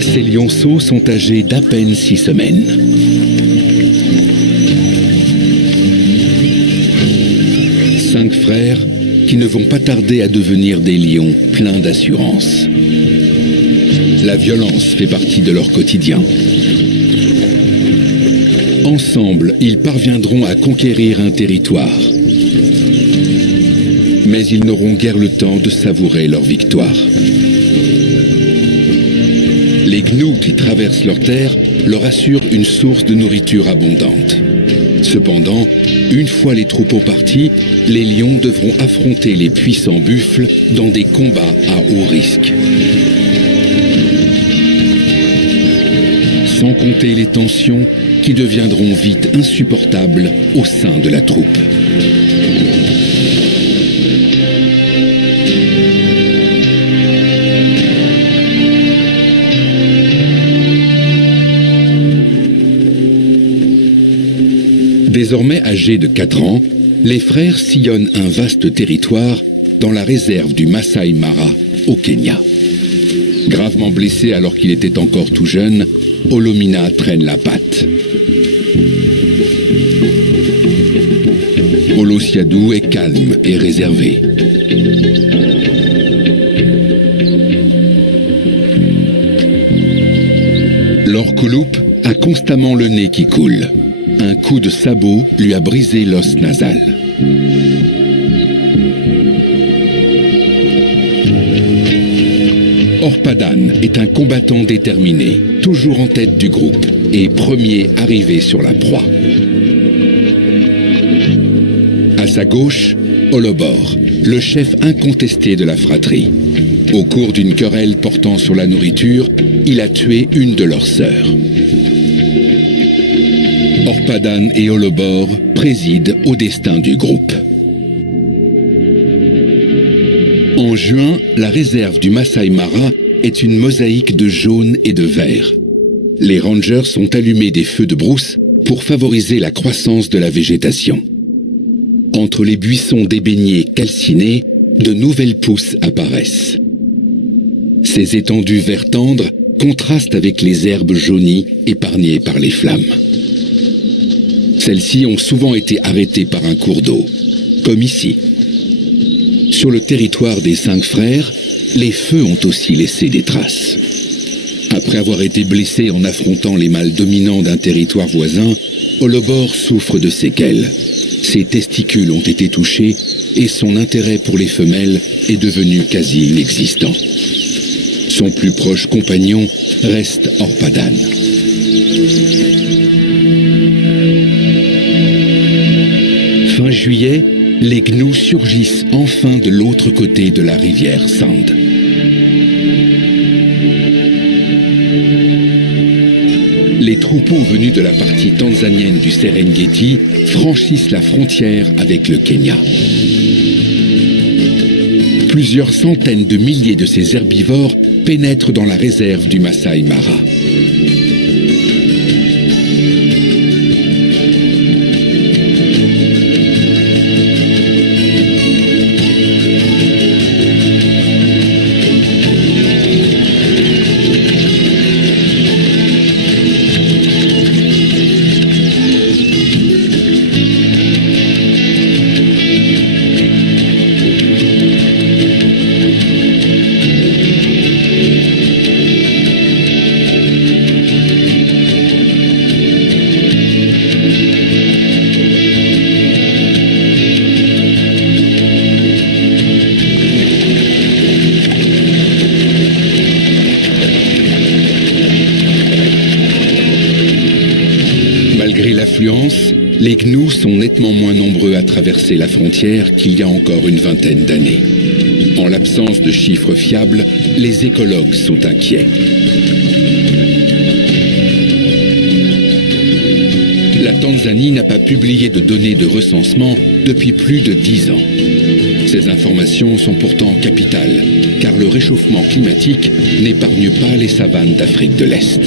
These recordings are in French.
Ces lionceaux sont âgés d'à peine 6 semaines. Cinq frères qui ne vont pas tarder à devenir des lions pleins d'assurance. La violence fait partie de leur quotidien. Ensemble, ils parviendront à conquérir un territoire. Mais ils n'auront guère le temps de savourer leur victoire. Les gnous qui traversent leur terre leur assurent une source de nourriture abondante. Cependant, une fois les troupeaux partis, les lions devront affronter les puissants buffles dans des combats à haut risque. Sans compter les tensions qui deviendront vite insupportables au sein de la troupe. Désormais âgés de 4 ans, les frères sillonnent un vaste territoire dans la réserve du Masai Mara, au Kenya. Gravement blessé alors qu'il était encore tout jeune, Olomina traîne la patte. Olosiadou est calme et réservé. L'orcouloupe a constamment le nez qui coule. Un coup de sabot lui a brisé l'os nasal. Orpadan est un combattant déterminé, toujours en tête du groupe et premier arrivé sur la proie. À sa gauche, Olobor, le chef incontesté de la fratrie. Au cours d'une querelle portant sur la nourriture, il a tué une de leurs sœurs. Orpadan et Olobor président au destin du groupe. En juin, la réserve du Masai Mara est une mosaïque de jaune et de vert. Les rangers ont allumé des feux de brousse pour favoriser la croissance de la végétation. Entre les buissons d'ébéniers calcinés, de nouvelles pousses apparaissent. Ces étendues vert tendre contrastent avec les herbes jaunies épargnées par les flammes. Celles-ci ont souvent été arrêtées par un cours d'eau, comme ici. Sur le territoire des 5 frères, les feux ont aussi laissé des traces. Après avoir été blessé en affrontant les mâles dominants d'un territoire voisin, Olobor souffre de séquelles. Ses testicules ont été touchés et son intérêt pour les femelles est devenu quasi inexistant. Son plus proche compagnon reste Orpadan. Fin juillet, les gnous surgissent enfin de l'autre côté de la rivière Sand. Les troupeaux venus de la partie tanzanienne du Serengeti franchissent la frontière avec le Kenya. Plusieurs centaines de milliers de ces herbivores pénètrent dans la réserve du Masai Mara. Les gnous sont nettement moins nombreux à traverser la frontière qu'il y a encore une vingtaine d'années. En l'absence de chiffres fiables, les écologues sont inquiets. La Tanzanie n'a pas publié de données de recensement depuis plus de 10 ans. Ces informations sont pourtant capitales, car le réchauffement climatique n'épargne pas les savanes d'Afrique de l'Est.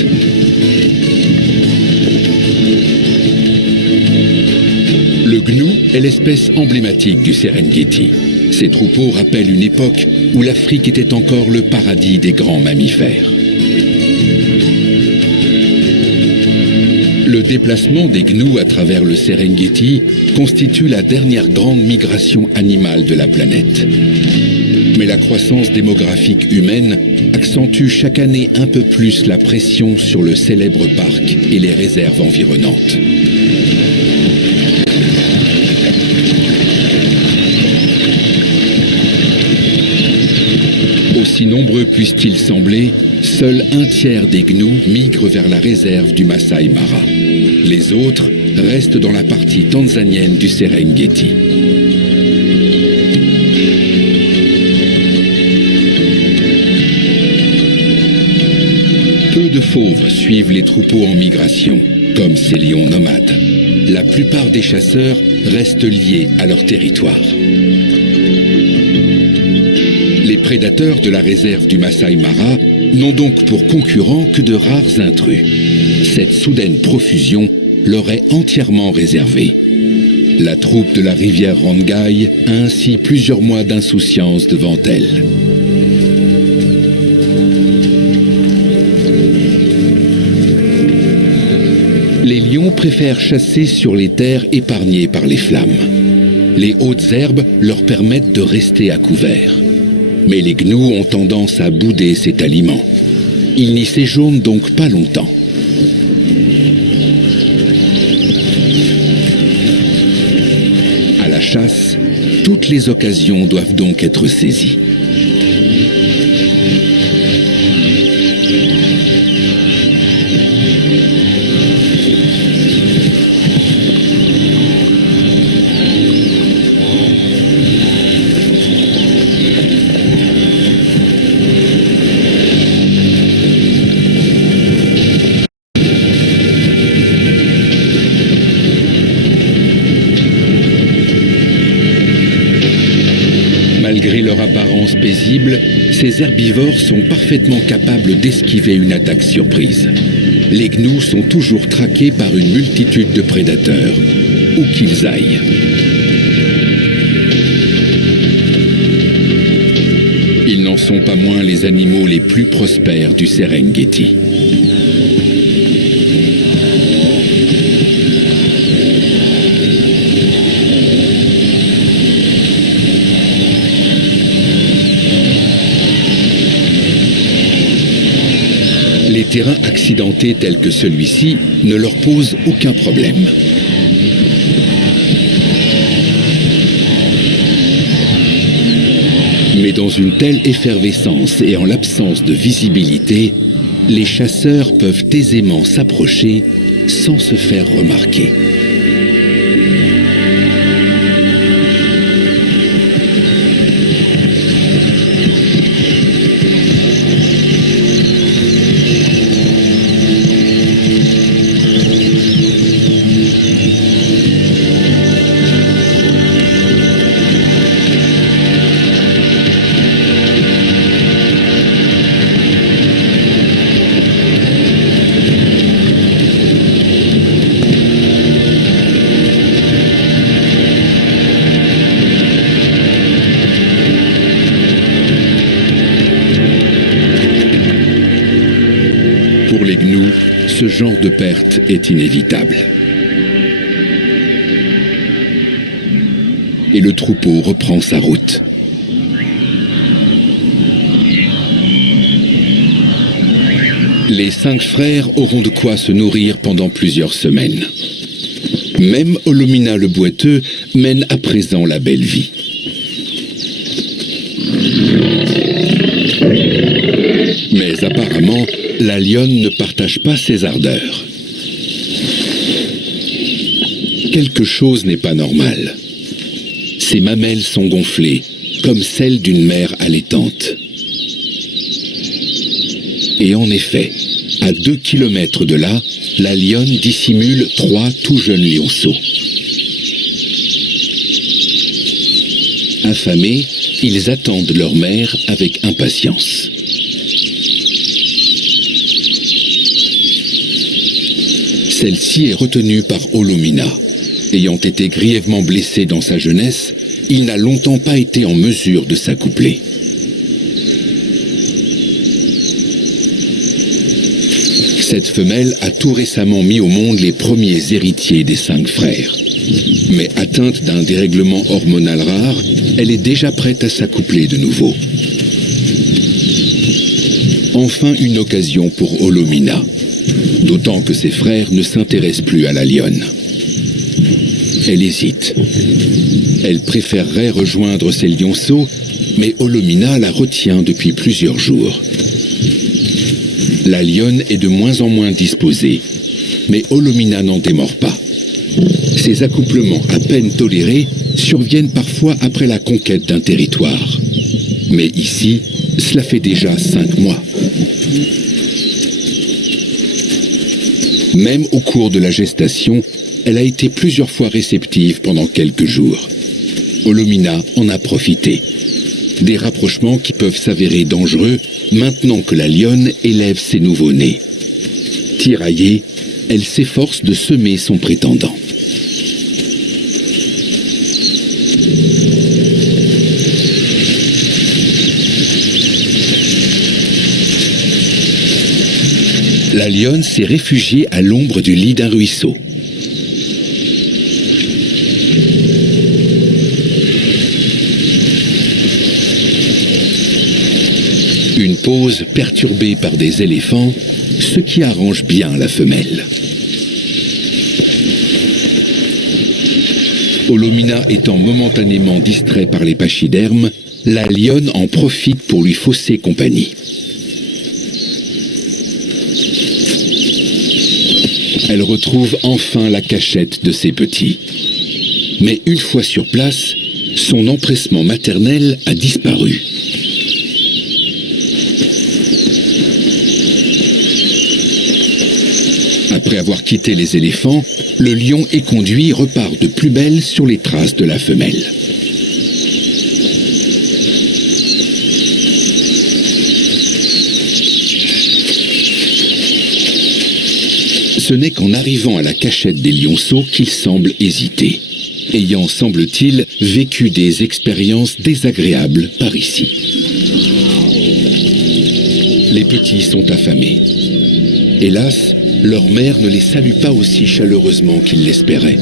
Le gnou est l'espèce emblématique du Serengeti. Ces troupeaux rappellent une époque où l'Afrique était encore le paradis des grands mammifères. Le déplacement des gnous à travers le Serengeti constitue la dernière grande migration animale de la planète. Mais la croissance démographique humaine accentue chaque année un peu plus la pression sur le célèbre parc et les réserves environnantes. Aussi nombreux puissent-ils sembler, seul un tiers des gnous migrent vers la réserve du Masai Mara. Les autres restent dans la partie tanzanienne du Serengeti. Peu de fauves suivent les troupeaux en migration, comme ces lions nomades. La plupart des chasseurs restent liés à leur territoire. Les prédateurs de la réserve du Masai Mara n'ont donc pour concurrents que de rares intrus. Cette soudaine profusion leur est entièrement réservée. La troupe de la rivière Rongai a ainsi plusieurs mois d'insouciance devant elle. Les lions préfèrent chasser sur les terres épargnées par les flammes. Les hautes herbes leur permettent de rester à couvert. Mais les gnous ont tendance à bouder cet aliment. Ils n'y séjournent donc pas longtemps. À la chasse, toutes les occasions doivent donc être saisies. Malgré leur apparence paisible, ces herbivores sont parfaitement capables d'esquiver une attaque surprise. Les gnous sont toujours traqués par une multitude de prédateurs, où qu'ils aillent. Ils n'en sont pas moins les animaux les plus prospères du Serengeti. Les terrains accidentés tels que celui-ci ne leur posent aucun problème. Mais dans une telle effervescence et en l'absence de visibilité, les chasseurs peuvent aisément s'approcher sans se faire remarquer. Pour les gnous, ce genre de perte est inévitable. Et le troupeau reprend sa route. Les 5 frères auront de quoi se nourrir pendant plusieurs semaines. Même Olomina le boiteux mène à présent la belle vie. Mais apparemment, la lionne ne partage pas ses ardeurs. Quelque chose n'est pas normal. Ses mamelles sont gonflées, comme celles d'une mère allaitante. Et en effet, à 2 kilomètres de là, la lionne dissimule 3 tout jeunes lionceaux. Affamés, ils attendent leur mère avec impatience. Celle-ci est retenue par Olomina. Ayant été grièvement blessée dans sa jeunesse, il n'a longtemps pas été en mesure de s'accoupler. Cette femelle a tout récemment mis au monde les premiers héritiers des 5 frères. Mais atteinte d'un dérèglement hormonal rare, elle est déjà prête à s'accoupler de nouveau. Enfin une occasion pour Olomina, d'autant que ses frères ne s'intéressent plus à la lionne. Elle hésite. Elle préférerait rejoindre ses lionceaux, mais Olomina la retient depuis plusieurs jours. La lionne est de moins en moins disposée, mais Olomina n'en démord pas. Ces accouplements à peine tolérés surviennent parfois après la conquête d'un territoire. Mais ici, cela fait déjà 5 mois. Même au cours de la gestation, elle a été plusieurs fois réceptive pendant quelques jours. Olomina en a profité. Des rapprochements qui peuvent s'avérer dangereux maintenant que la lionne élève ses nouveau-nés. Tiraillée, elle s'efforce de semer son prétendant. La lionne s'est réfugiée à l'ombre du lit d'un ruisseau. Une pause perturbée par des éléphants, ce qui arrange bien la femelle. Olomina étant momentanément distrait par les pachydermes, la lionne en profite pour lui fausser compagnie. Elle retrouve enfin la cachette de ses petits. Mais une fois sur place, son empressement maternel a disparu. Après avoir quitté les éléphants, le lion éconduit repart de plus belle sur les traces de la femelle. Ce n'est qu'en arrivant à la cachette des lionceaux qu'il semble hésiter, ayant, semble-t-il, vécu des expériences désagréables par ici. Les petits sont affamés. Hélas, leur mère ne les salue pas aussi chaleureusement qu'ils l'espéraient.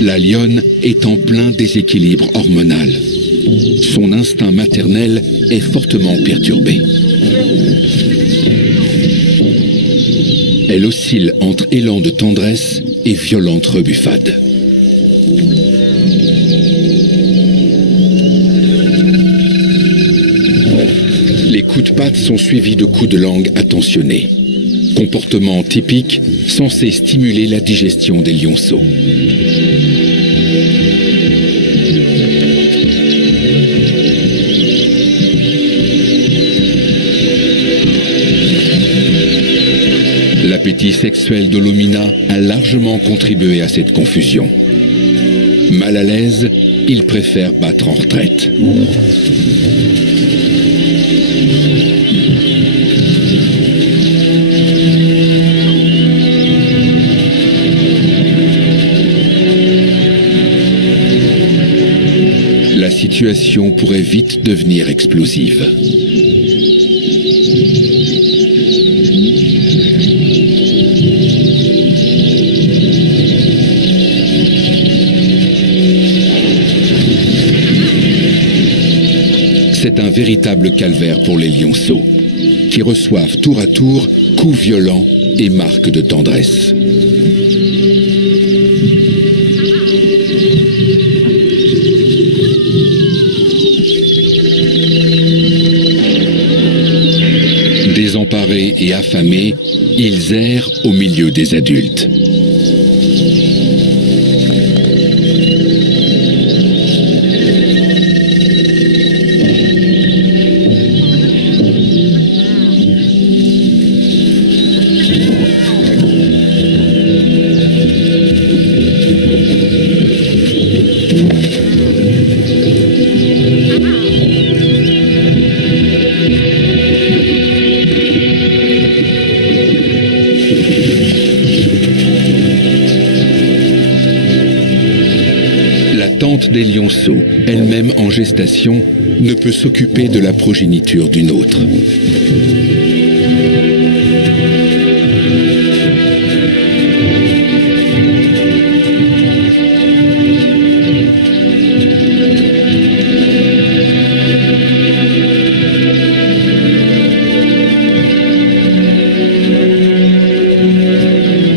La lionne est en plein déséquilibre hormonal. Son instinct maternel est fortement perturbé. Elle oscille entre élan de tendresse et violente rebuffade. Les coups de patte sont suivis de coups de langue attentionnés. Comportement typique censé stimuler la digestion des lionceaux. L'appétit sexuel d'Olomina a largement contribué à cette confusion. Mal à l'aise, il préfère battre en retraite. La situation pourrait vite devenir explosive. C'est un véritable calvaire pour les lionceaux, qui reçoivent tour à tour coups violents et marques de tendresse. Désemparés et affamés, ils errent au milieu des adultes. tante des lionceaux, elle-même en gestation, ne peut s'occuper de la progéniture d'une autre.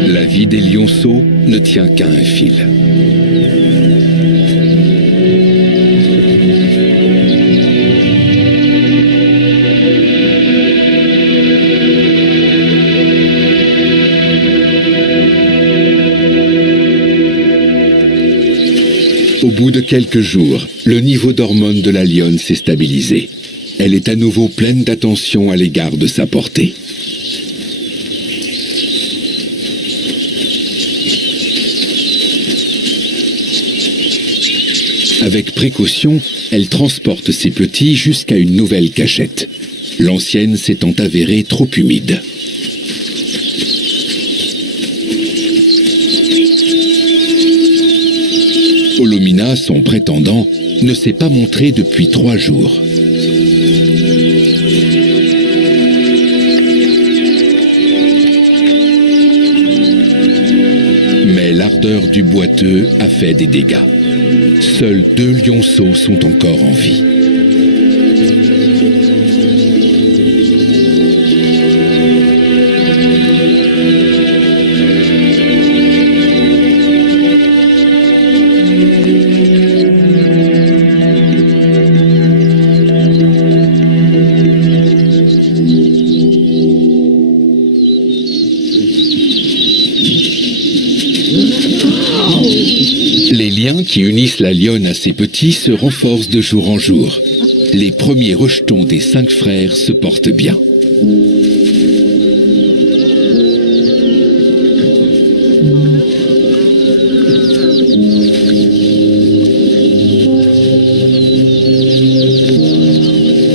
La vie des lionceaux ne tient qu'à un fil. Au bout de quelques jours, le niveau d'hormones de la lionne s'est stabilisé. Elle est à nouveau pleine d'attention à l'égard de sa portée. Avec précaution, elle transporte ses petits jusqu'à une nouvelle cachette, l'ancienne s'étant avérée trop humide. Olomina, son prétendant, ne s'est pas montré depuis 3 jours. Mais l'ardeur du boiteux a fait des dégâts. Seuls 2 lionceaux sont encore en vie. Les liens qui unissent la lionne à ses petits se renforcent de jour en jour. Les premiers rejetons des 5 frères se portent bien.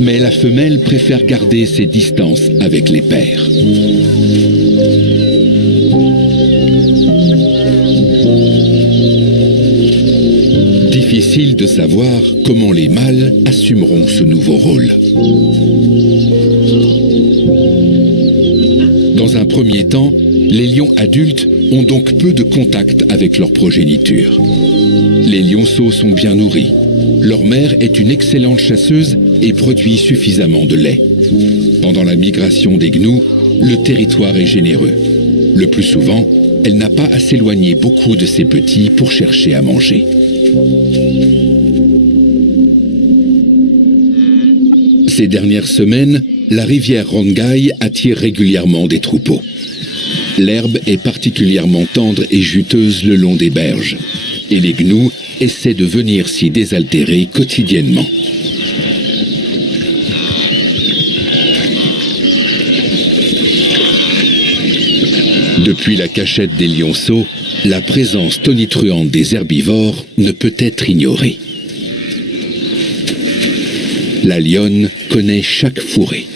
Mais la femelle préfère garder ses distances avec les pères. Difficile de savoir comment les mâles assumeront ce nouveau rôle. Dans un premier temps, les lions adultes ont donc peu de contact avec leur progéniture. Les lionceaux sont bien nourris. Leur mère est une excellente chasseuse et produit suffisamment de lait. Pendant la migration des gnous, le territoire est généreux. Le plus souvent, elle n'a pas à s'éloigner beaucoup de ses petits pour chercher à manger. Ces dernières semaines, la rivière Rongai attire régulièrement des troupeaux. L'herbe est particulièrement tendre et juteuse le long des berges, et les gnous essaient de venir s'y désaltérer quotidiennement. Depuis la cachette des lionceaux, la présence tonitruante des herbivores ne peut être ignorée. La lionne connaît chaque fourré.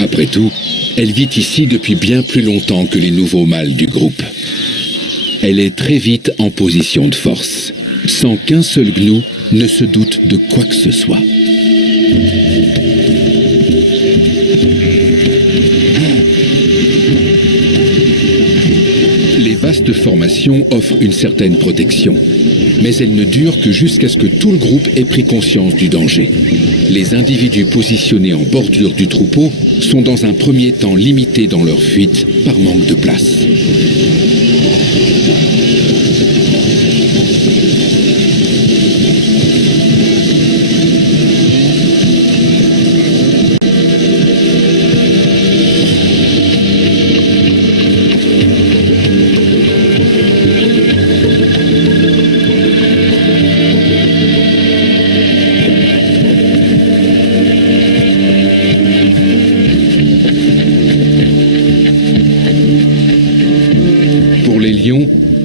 Après tout, elle vit ici depuis bien plus longtemps que les nouveaux mâles du groupe. Elle est très vite en position de force, sans qu'un seul gnou ne se doute de quoi que ce soit. Les vastes formations offrent une certaine protection, mais elles ne durent que jusqu'à ce que tout le groupe ait pris conscience du danger. Les individus positionnés en bordure du troupeau sont dans un premier temps limités dans leur fuite par manque de place.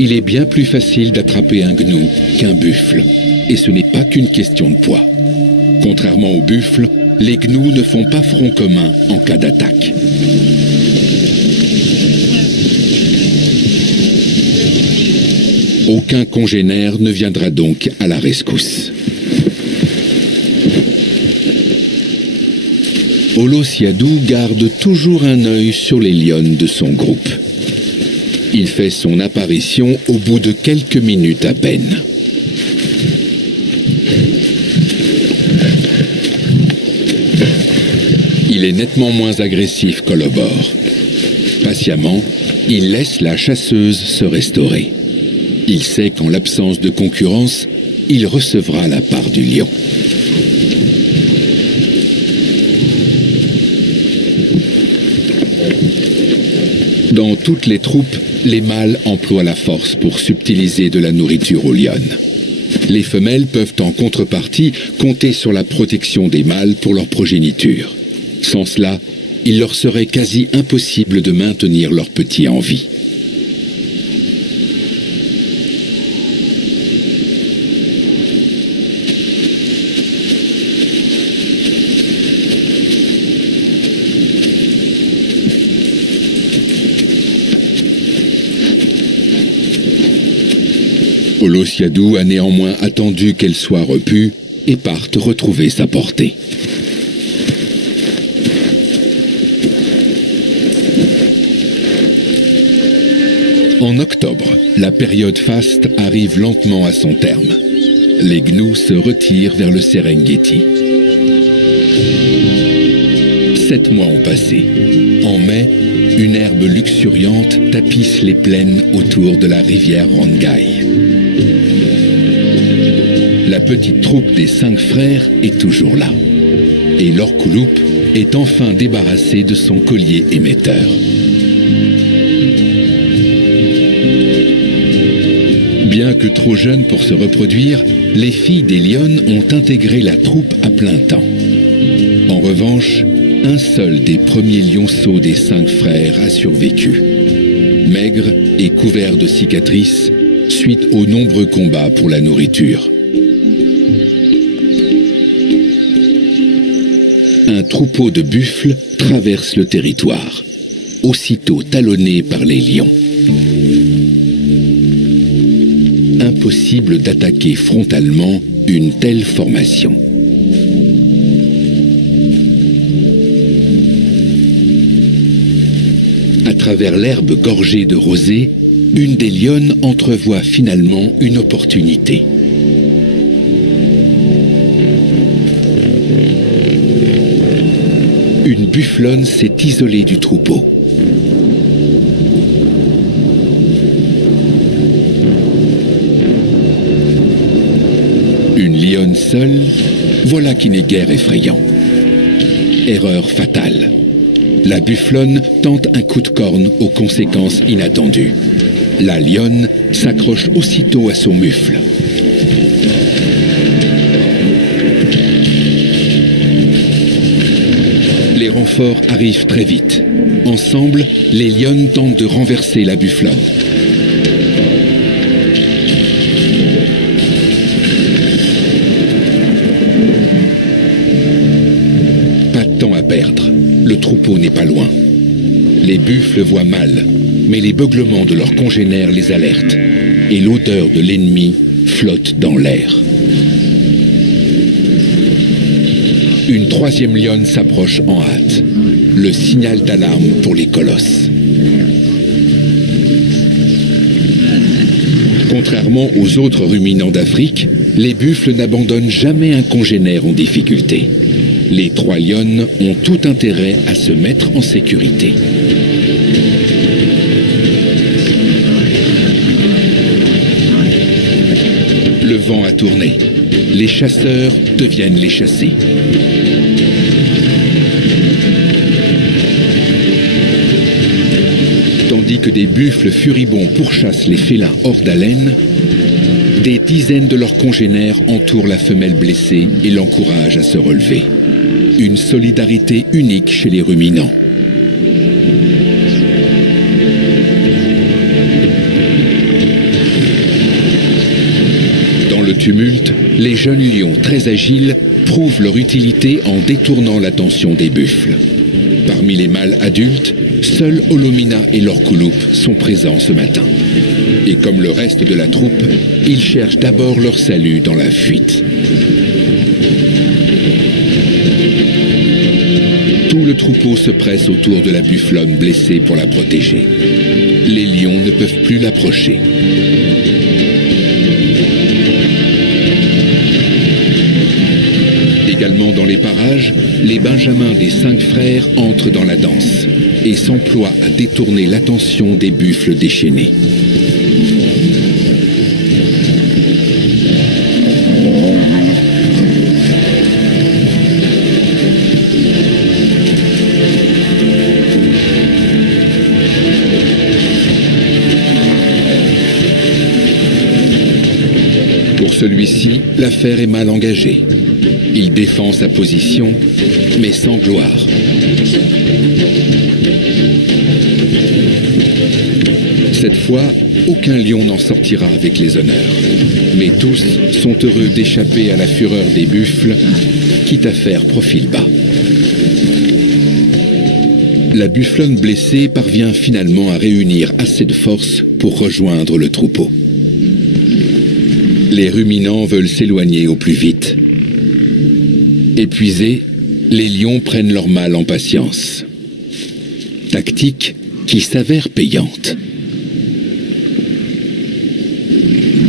Il est bien plus facile d'attraper un gnou qu'un buffle, et ce n'est pas qu'une question de poids. Contrairement aux buffles, les gnous ne font pas front commun en cas d'attaque. Aucun congénère ne viendra donc à la rescousse. Olosiadou garde toujours un œil sur les lionnes de son groupe. Il fait son apparition au bout de quelques minutes à peine. Il est nettement moins agressif qu'Holobor. Patiemment, il laisse la chasseuse se restaurer. Il sait qu'en l'absence de concurrence, il recevra la part du lion. Dans toutes les troupes, les mâles emploient la force pour subtiliser de la nourriture aux lionnes. Les femelles peuvent en contrepartie compter sur la protection des mâles pour leur progéniture. Sans cela, il leur serait quasi impossible de maintenir leurs petits en vie. Olosiadou a néanmoins attendu qu'elle soit repue et parte retrouver sa portée. En octobre, la période faste arrive lentement à son terme. Les gnous se retirent vers le Serengeti. 7 mois ont passé. En mai, une herbe luxuriante tapisse les plaines autour de la rivière Rongai. La petite troupe des 5 frères est toujours là. Et l'Orkouloup est enfin débarrassé de son collier émetteur. Bien que trop jeunes pour se reproduire, les filles des lionnes ont intégré la troupe à plein temps. En revanche, un seul des premiers lionceaux des 5 frères a survécu. Maigre et couvert de cicatrices, suite aux nombreux combats pour la nourriture. Un troupeau de buffles traverse le territoire, aussitôt talonné par les lions. Impossible d'attaquer frontalement une telle formation. À travers l'herbe gorgée de rosée, une des lionnes entrevoit finalement une opportunité. Une bufflonne s'est isolée du troupeau. Une lionne seule, voilà qui n'est guère effrayant. Erreur fatale. La bufflonne tente un coup de corne aux conséquences inattendues. La lionne s'accroche aussitôt à son mufle. Les renforts arrivent très vite. Ensemble, les lionnes tentent de renverser la bufflonne. Pas de temps à perdre. Le troupeau n'est pas loin. Les buffles voient mal, mais les beuglements de leurs congénères les alertent, et l'odeur de l'ennemi flotte dans l'air. Une 3e lionne s'approche en hâte. Le signal d'alarme pour les colosses. Contrairement aux autres ruminants d'Afrique, les buffles n'abandonnent jamais un congénère en difficulté. Les 3 lionnes ont tout intérêt à se mettre en sécurité. Le vent a tourné. Les chasseurs deviennent les chassés. Tandis que des buffles furibonds pourchassent les félins hors d'haleine, des dizaines de leurs congénères entourent la femelle blessée et l'encouragent à se relever. Une solidarité unique chez les ruminants. Dans le tumulte, les jeunes lions très agiles prouvent leur utilité en détournant l'attention des buffles. Parmi les mâles adultes, seuls Olomina et l'Orkouloup sont présents ce matin. Et comme le reste de la troupe, ils cherchent d'abord leur salut dans la fuite. Tout le troupeau se presse autour de la bufflonne blessée pour la protéger. Les lions ne peuvent plus l'approcher. Également dans les parages, les benjamins des 5 frères entrent dans la danse et s'emploient à détourner l'attention des buffles déchaînés. Pour celui-ci, l'affaire est mal engagée. Il défend sa position, mais sans gloire. Cette fois, aucun lion n'en sortira avec les honneurs. Mais tous sont heureux d'échapper à la fureur des buffles, quitte à faire profil bas. La bufflonne blessée parvient finalement à réunir assez de force pour rejoindre le troupeau. Les ruminants veulent s'éloigner au plus vite. Épuisés, les lions prennent leur mal en patience. Tactique qui s'avère payante.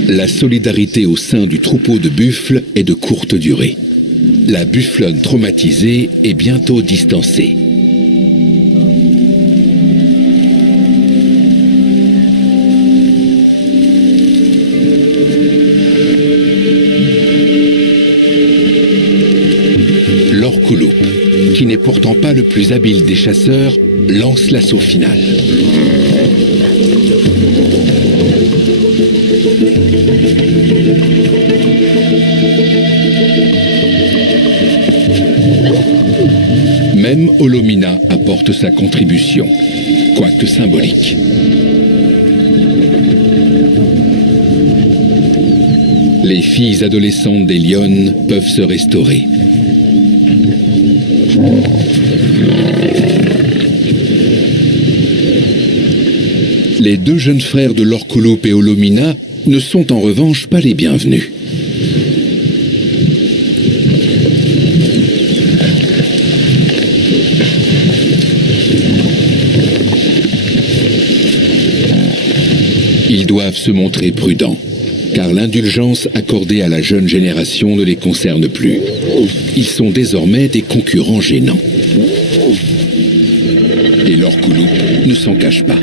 La solidarité au sein du troupeau de buffles est de courte durée. La bufflonne traumatisée est bientôt distancée. L'Orkouloup, qui n'est pourtant pas le plus habile des chasseurs, lance l'assaut final. Même Olomina apporte sa contribution, quoique symbolique. Les filles adolescentes des lionnes peuvent se restaurer. Les 2 jeunes frères de l'Orkouloup et Olomina ne sont en revanche pas les bienvenus. Ils doivent se montrer prudents, car l'indulgence accordée à la jeune génération ne les concerne plus. Ils sont désormais des concurrents gênants. Et l'Orkouloup ne s'en cache pas.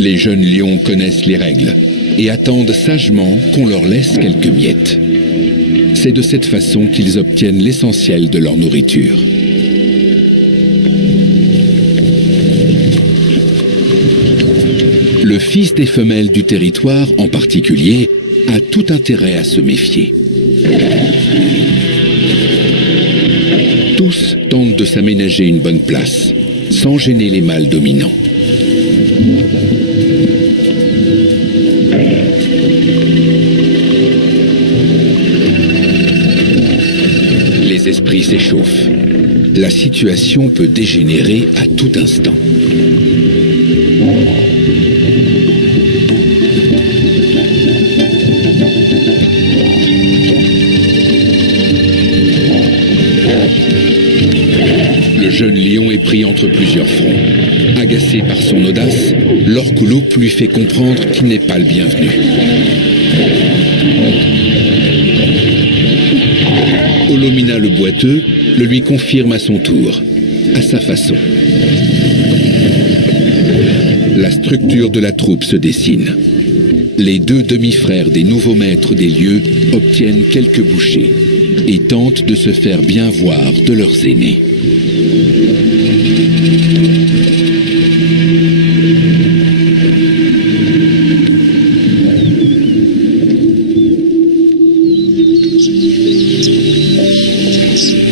Les jeunes lions connaissent les règles et attendent sagement qu'on leur laisse quelques miettes. C'est de cette façon qu'ils obtiennent l'essentiel de leur nourriture. Le fils des femelles du territoire, en particulier, a tout intérêt à se méfier. Tous tentent de s'aménager une bonne place, sans gêner les mâles dominants. Les esprits s'échauffent. La situation peut dégénérer à tout instant. Le jeune lion est pris entre plusieurs fronts. Agacé par son audace, l'Orkouloup lui fait comprendre qu'il n'est pas le bienvenu. Olomina le boiteux le lui confirme à son tour, à sa façon. La structure de la troupe se dessine. Les 2 demi-frères des nouveaux maîtres des lieux obtiennent quelques bouchées et tentent de se faire bien voir de leurs aînés.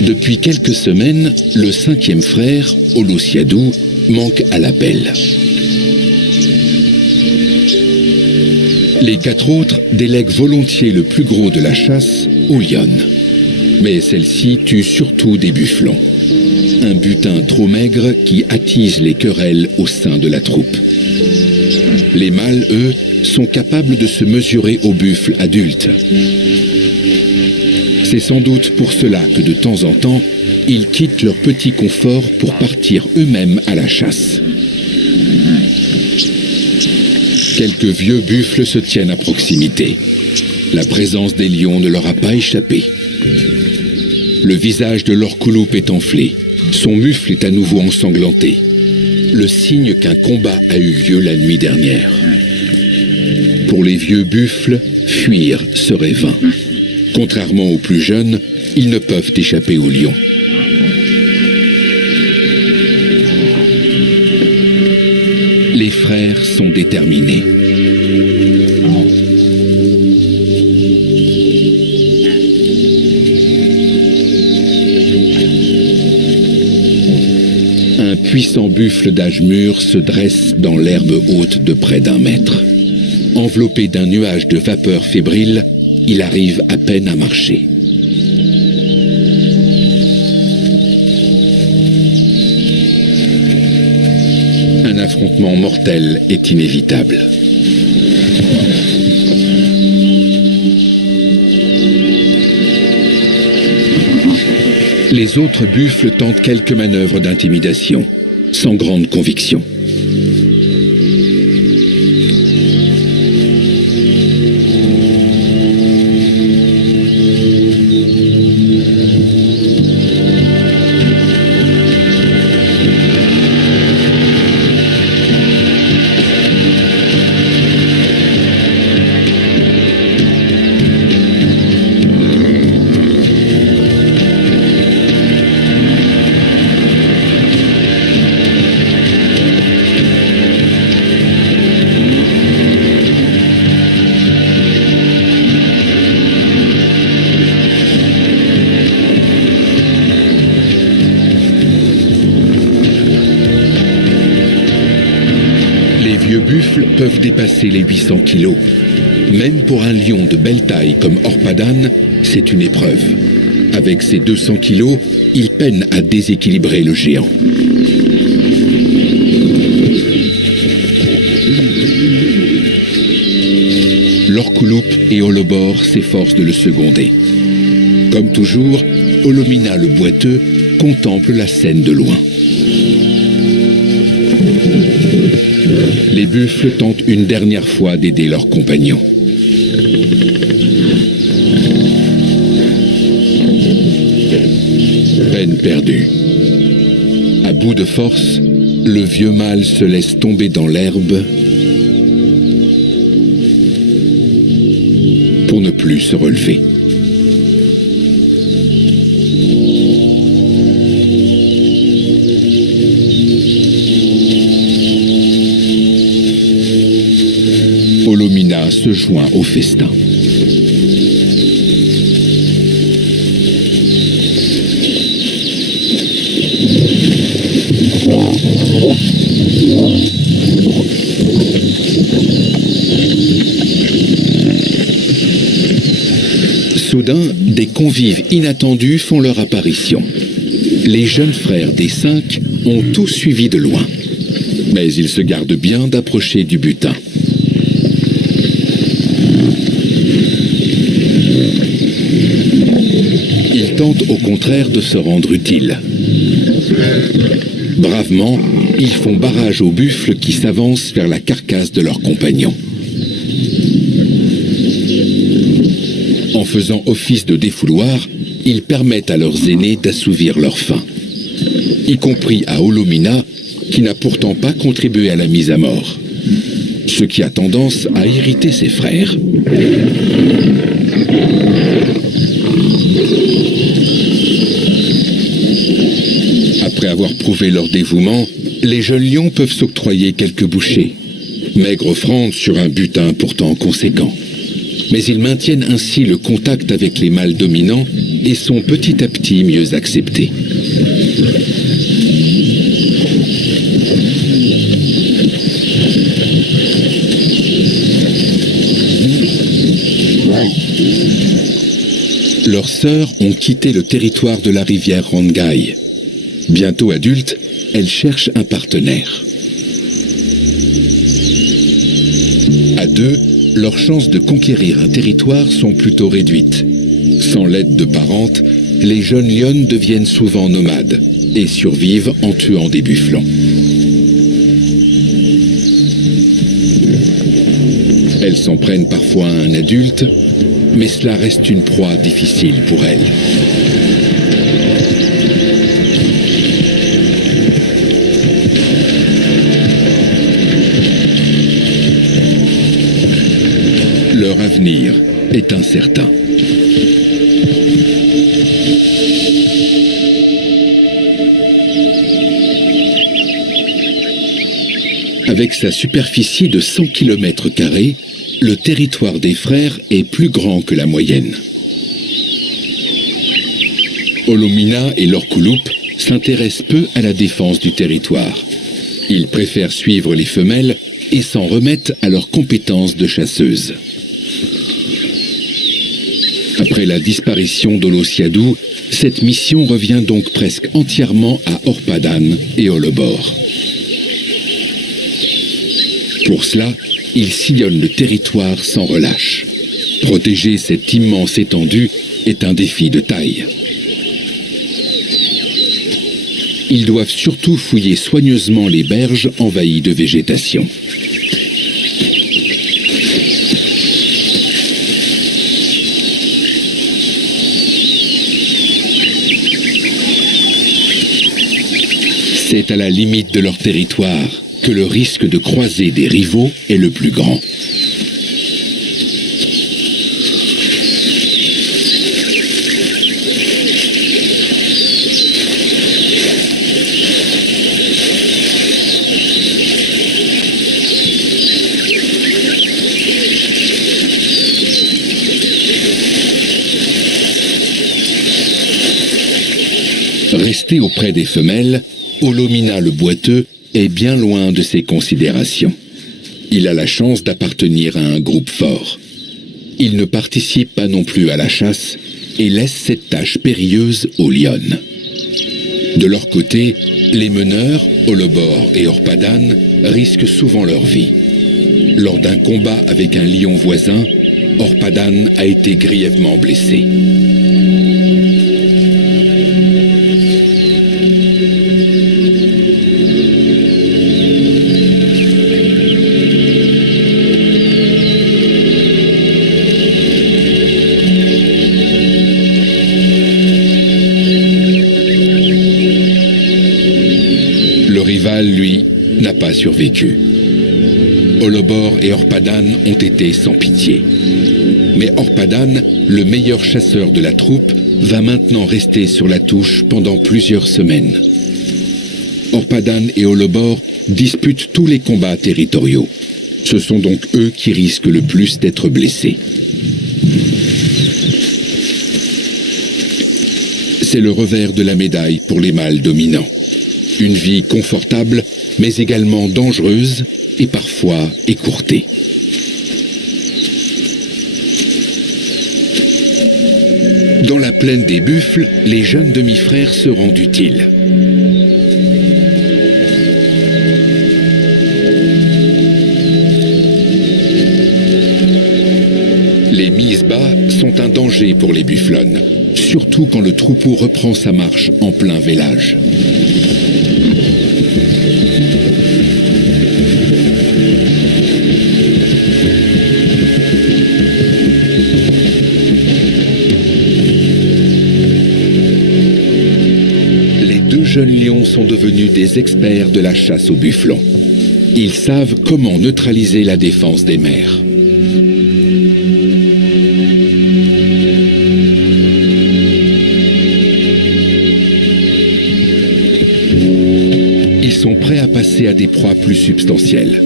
Depuis quelques semaines, le 5e frère, Olosiadou, manque à l'appel. Les 4 autres délèguent volontiers le plus gros de la chasse aux lionnes. Mais celle-ci tue surtout des bufflons. Un butin trop maigre qui attise les querelles au sein de la troupe. Les mâles, eux, sont capables de se mesurer aux buffles adultes. C'est sans doute pour cela que de temps en temps, ils quittent leur petit confort pour partir eux-mêmes à la chasse. Quelques vieux buffles se tiennent à proximité. La présence des lions ne leur a pas échappé. Le visage de l'orcouloupe est enflé. Son mufle est à nouveau ensanglanté. Le signe qu'un combat a eu lieu la nuit dernière. Pour les vieux buffles, fuir serait vain. Contrairement aux plus jeunes, ils ne peuvent échapper aux lions. Les frères sont déterminés. Un puissant buffle d'âge mûr se dresse dans l'herbe haute de près d'1 mètre. Enveloppé d'un nuage de vapeur fébrile, il arrive à peine à marcher. Un affrontement mortel est inévitable. Les autres buffles tentent quelques manœuvres d'intimidation, sans grande conviction. Peuvent dépasser les 800 kilos. Même pour un lion de belle taille comme Orpadan, c'est une épreuve. Avec ses 200 kilos, il peine à déséquilibrer le géant. L'orcouloupe et Holobor s'efforcent de le seconder. Comme toujours, Olomina le boiteux contemple la scène de loin. Les buffles tentent une dernière fois d'aider leurs compagnons. Peine perdue. À bout de force, le vieux mâle se laisse tomber dans l'herbe pour ne plus se relever. Olomina se joint au festin. Soudain, des convives inattendus font leur apparition. Les jeunes frères des 5 ont tous suivi de loin. Mais ils se gardent bien d'approcher du butin. Ils tentent au contraire de se rendre utiles. Bravement, ils font barrage aux buffles qui s'avancent vers la carcasse de leurs compagnons. En faisant office de défouloir, ils permettent à leurs aînés d'assouvir leur faim. Y compris à Olomina, qui n'a pourtant pas contribué à la mise à mort. Ce qui a tendance à irriter ses frères. Après avoir prouvé leur dévouement, les jeunes lions peuvent s'octroyer quelques bouchées. Maigre offrande sur un butin pourtant conséquent. Mais ils maintiennent ainsi le contact avec les mâles dominants et sont petit à petit mieux acceptés. Leurs sœurs ont quitté le territoire de la rivière Rangai. Bientôt adultes, elles cherchent un partenaire. deux, leurs chances de conquérir un territoire sont plutôt réduites. Sans l'aide de parentes, les jeunes lionnes deviennent souvent nomades et survivent en tuant des bufflons. Elles s'en prennent parfois à un adulte, mais cela reste une proie difficile pour elles. Leur avenir est incertain. Avec sa superficie de 100 km², le territoire des frères est plus grand que la moyenne. Olomina et Lorkulup s'intéressent peu à la défense du territoire. Ils préfèrent suivre les femelles et s'en remettent à leurs compétences de chasseuses. Après la disparition d'Olosiadou, cette mission revient donc presque entièrement à Orpadan et Olobor. Pour cela, ils sillonnent le territoire sans relâche. Protéger cette immense étendue est un défi de taille. Ils doivent surtout fouiller soigneusement les berges envahies de végétation. C'est à la limite de leur territoire que le risque de croiser des rivaux est le plus grand. Resté auprès des femelles, Olomina le boiteux est bien loin de ces considérations. Il a la chance d'appartenir à un groupe fort. Il ne participe pas non plus à la chasse et laisse cette tâche périlleuse aux lionnes. De leur côté, les meneurs, Olobor et Orpadan, risquent souvent leur vie. Lors d'un combat avec un lion voisin, Orpadan a été grièvement blessé. Lui, n'a pas survécu. Olobor et Orpadan ont été sans pitié. Mais Orpadan, le meilleur chasseur de la troupe, va maintenant rester sur la touche pendant plusieurs semaines. Orpadan et Olobor disputent tous les combats territoriaux. Ce sont donc eux qui risquent le plus d'être blessés. C'est le revers de la médaille pour les mâles dominants. Une vie confortable, mais également dangereuse et parfois écourtée. Dans la plaine des buffles, les jeunes demi-frères se rendent utiles. Les mises bas sont un danger pour les bufflonnes, surtout quand le troupeau reprend sa marche en plein vélage. Les jeunes lions sont devenus des experts de la chasse au bufflon. Ils savent comment neutraliser la défense des mères. Ils sont prêts à passer à des proies plus substantielles.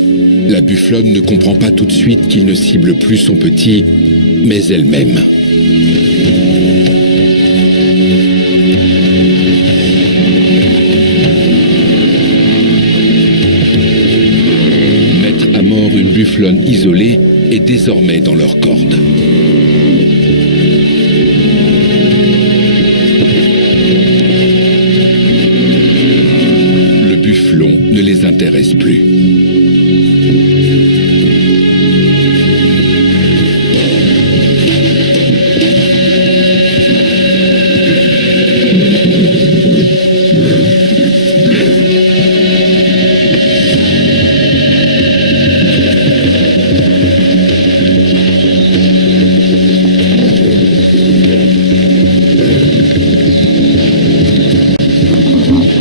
La bufflonne ne comprend pas tout de suite qu'il ne cible plus son petit, mais elle-même. Une bufflonne isolée est désormais dans leur corde. Le bufflon ne les intéresse plus.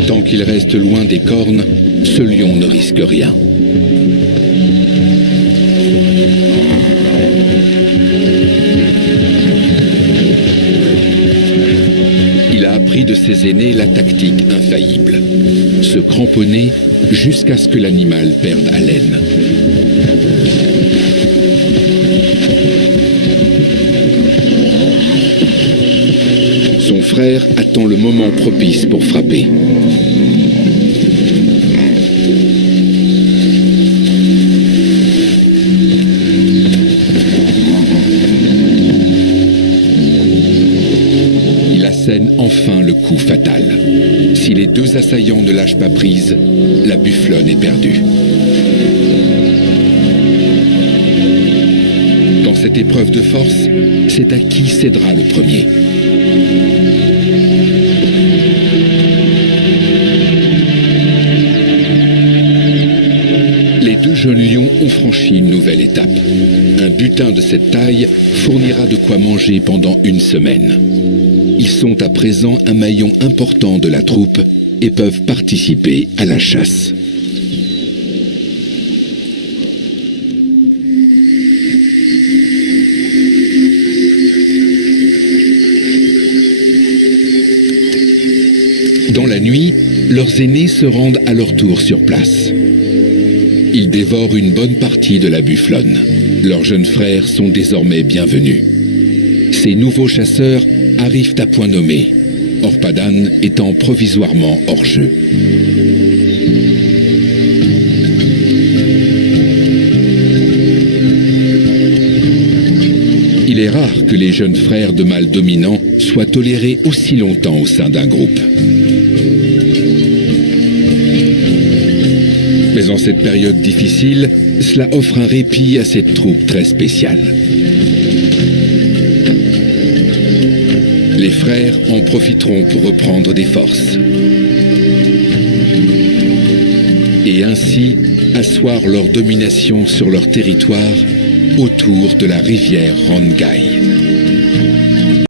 Tant qu'il reste loin des cornes, ce lion ne risque rien. Il a appris de ses aînés la tactique infaillible: se cramponner jusqu'à ce que l'animal perde haleine. Son frère attend le moment propice pour frapper. Il assène enfin le coup fatal. Si les deux assaillants ne lâchent pas prise, la bufflonne est perdue. Dans cette épreuve de force, c'est à qui cédera le premier. Les deux jeunes lions ont franchi une nouvelle étape. Un butin de cette taille fournira de quoi manger pendant une semaine. Ils sont à présent un maillon important de la troupe et peuvent participer à la chasse. Dans la nuit, leurs aînés se rendent à leur tour sur place. Ils dévorent une bonne partie de la bufflonne. Leurs jeunes frères sont désormais bienvenus. Ces nouveaux chasseurs arrivent à point nommé, Orpadan étant provisoirement hors jeu. Il est rare que les jeunes frères de mâles dominants soient tolérés aussi longtemps au sein d'un groupe. Mais en cette période difficile, cela offre un répit à cette troupe très spéciale. Les frères en profiteront pour reprendre des forces et ainsi asseoir leur domination sur leur territoire autour de la rivière Rongai.